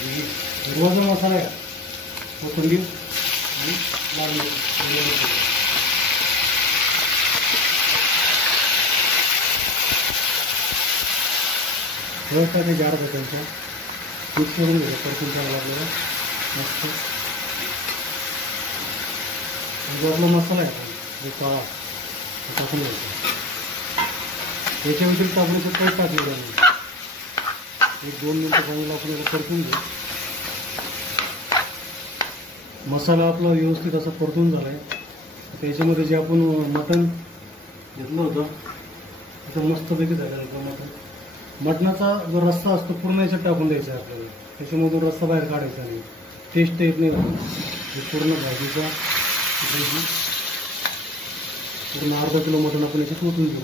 हिरवाचा मसाला आहे, कोथिंबीर आणि लाल मिरची व्यवस्था ते जार त्यांच्या मिक्स करून घ्या. परतून चांगला आपल्याला मस्त जो आपला मसाला आहे जो काळा टाकून घ्यायचा. याच्या व्यतिरिक्त आपण पेस्ट टाकलेलं आहे. 1-2 मिनटं चांगलं आपण परतून घेऊ. मसाला आपला व्यवस्थित असा परतून झाला आहे. त्याच्यामध्ये जे आपण मटण घेतलं होतं आता मस्तपैकी झालं आहे. मटणाचा जो रस्सा असतो पूर्ण याच्यात टाकून द्यायचा आहे आपल्याला. त्याच्यामधून रस्सा बाहेर काढायचा नाही. टेस्ट येत नाही. पूर्ण भाजीचा पूर्ण अर्धा किलो मटण आपण याच्यात ओतून घेऊ.